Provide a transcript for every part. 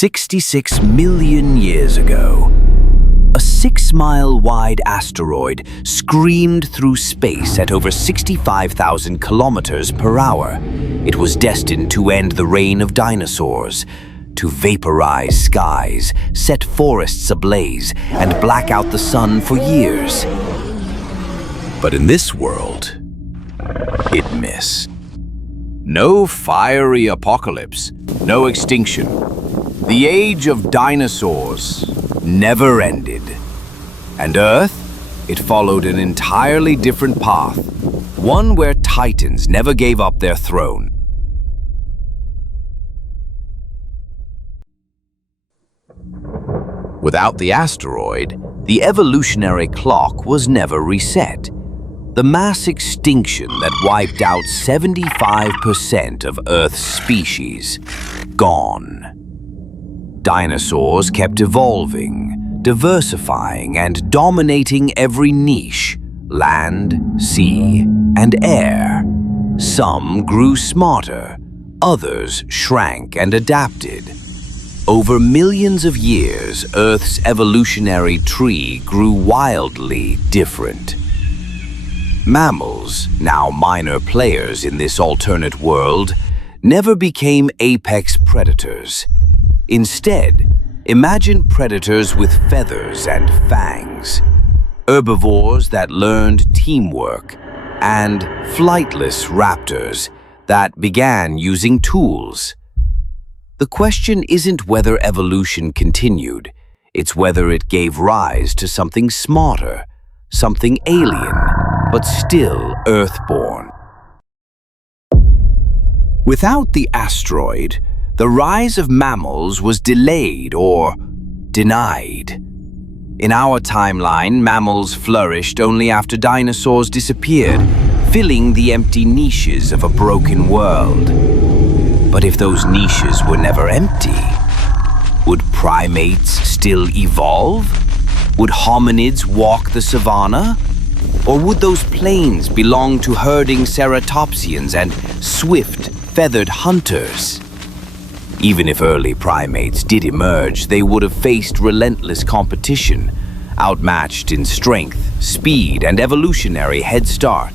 66 million years ago, a 6-mile-wide asteroid screamed through space at over 65,000 kilometers per hour. It was destined to end the reign of dinosaurs, to vaporize skies, set forests ablaze, and black out the sun for years. But in this world, it missed. No fiery apocalypse, no extinction. The age of dinosaurs never ended. And Earth, it followed an entirely different path, one where titans never gave up their throne. Without the asteroid, the evolutionary clock was never reset. The mass extinction that wiped out 75% of Earth's species, gone. Dinosaurs kept evolving, diversifying, and dominating every niche, land, sea, and air. Some grew smarter, others shrank and adapted. Over millions of years, Earth's evolutionary tree grew wildly different. Mammals, now minor players in this alternate world, never became apex predators. Instead, imagine predators with feathers and fangs, herbivores that learned teamwork, and flightless raptors that began using tools. The question isn't whether evolution continued, it's whether it gave rise to something smarter, something alien, but still Earthborn. Without the asteroid, the rise of mammals was delayed or denied. In our timeline, mammals flourished only after dinosaurs disappeared, filling the empty niches of a broken world. But if those niches were never empty, would primates still evolve? Would hominids walk the savanna? Or would those plains belong to herding ceratopsians and swift, feathered hunters? Even if early primates did emerge, they would have faced relentless competition, outmatched in strength, speed, and evolutionary head start.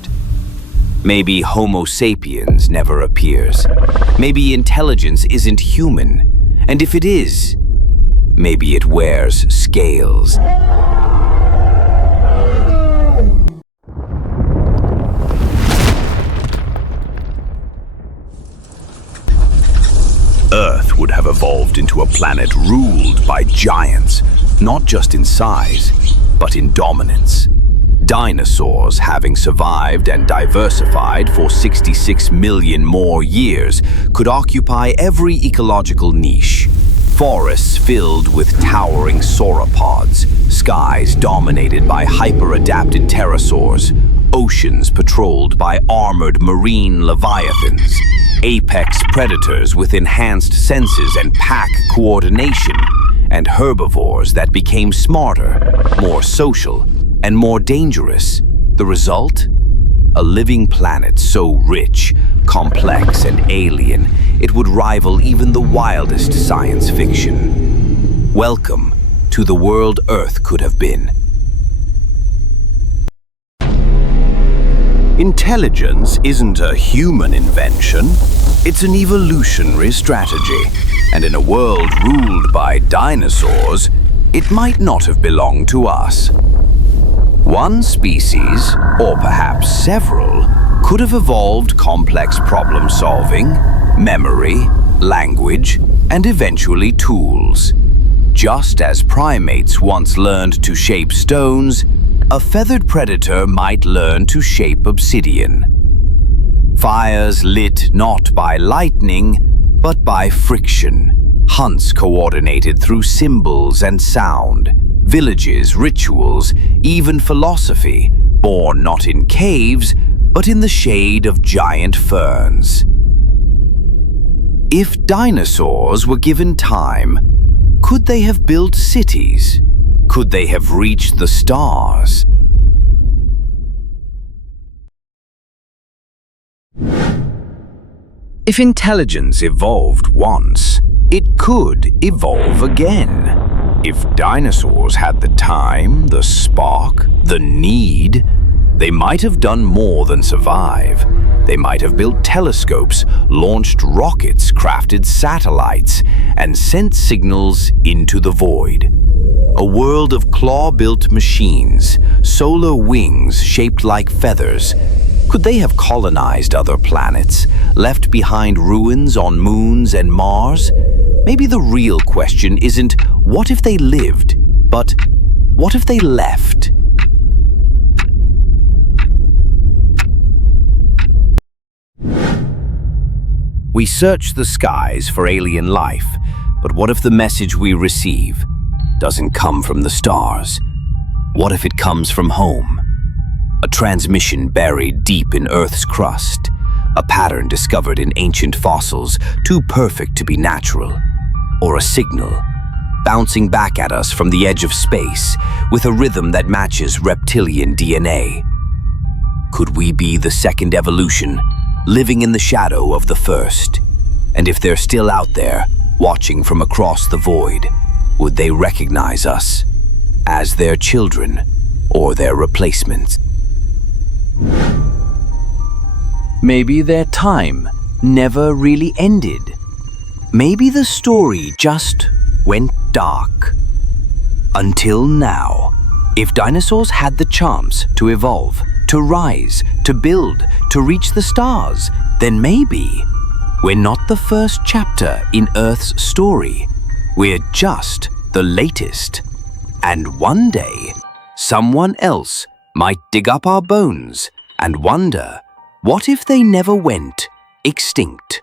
Maybe Homo sapiens never appears. Maybe intelligence isn't human. And if it is, maybe it wears scales. Earth would have evolved into a planet ruled by giants, not just in size, but in dominance. Dinosaurs, having survived and diversified for 66 million more years, could occupy every ecological niche. Forests filled with towering sauropods, skies dominated by hyper-adapted pterosaurs, oceans patrolled by armored marine leviathans, apex predators with enhanced senses and pack coordination, and herbivores that became smarter, more social, and more dangerous. The result? A living planet so rich, complex, and alien, it would rival even the wildest science fiction. Welcome to the world Earth could have been. Intelligence isn't a human invention, it's an evolutionary strategy. And in a world ruled by dinosaurs, it might not have belonged to us. One species, or perhaps several, could have evolved complex problem-solving, memory, language, and eventually tools. Just as primates once learned to shape stones, a feathered predator might learn to shape obsidian. Fires lit not by lightning, but by friction. Hunts coordinated through symbols and sound. Villages, rituals, even philosophy, born not in caves, but in the shade of giant ferns. If dinosaurs were given time, could they have built cities? Could they have reached the stars? If intelligence evolved once, it could evolve again. If dinosaurs had the time, the spark, the need, they might have done more than survive. They might have built telescopes, launched rockets, crafted satellites, and sent signals into the void. A world of claw-built machines, solar wings shaped like feathers. Could they have colonized other planets, left behind ruins on moons and Mars? Maybe the real question isn't, what if they lived, but what if they left? We search the skies for alien life, but what if the message we receive doesn't come from the stars? What if it comes from home? A transmission buried deep in Earth's crust, a pattern discovered in ancient fossils too perfect to be natural, or a signal bouncing back at us from the edge of space with a rhythm that matches reptilian DNA. Could we be the second evolution, living in the shadow of the first? And if they're still out there, watching from across the void, would they recognize us as their children or their replacements? Maybe their time never really ended. Maybe the story just went dark. Until now, if dinosaurs had the chance to evolve, to rise, to build, to reach the stars, then maybe we're not the first chapter in Earth's story. We're just the latest. And one day, someone else might dig up our bones and wonder, what if they never went extinct?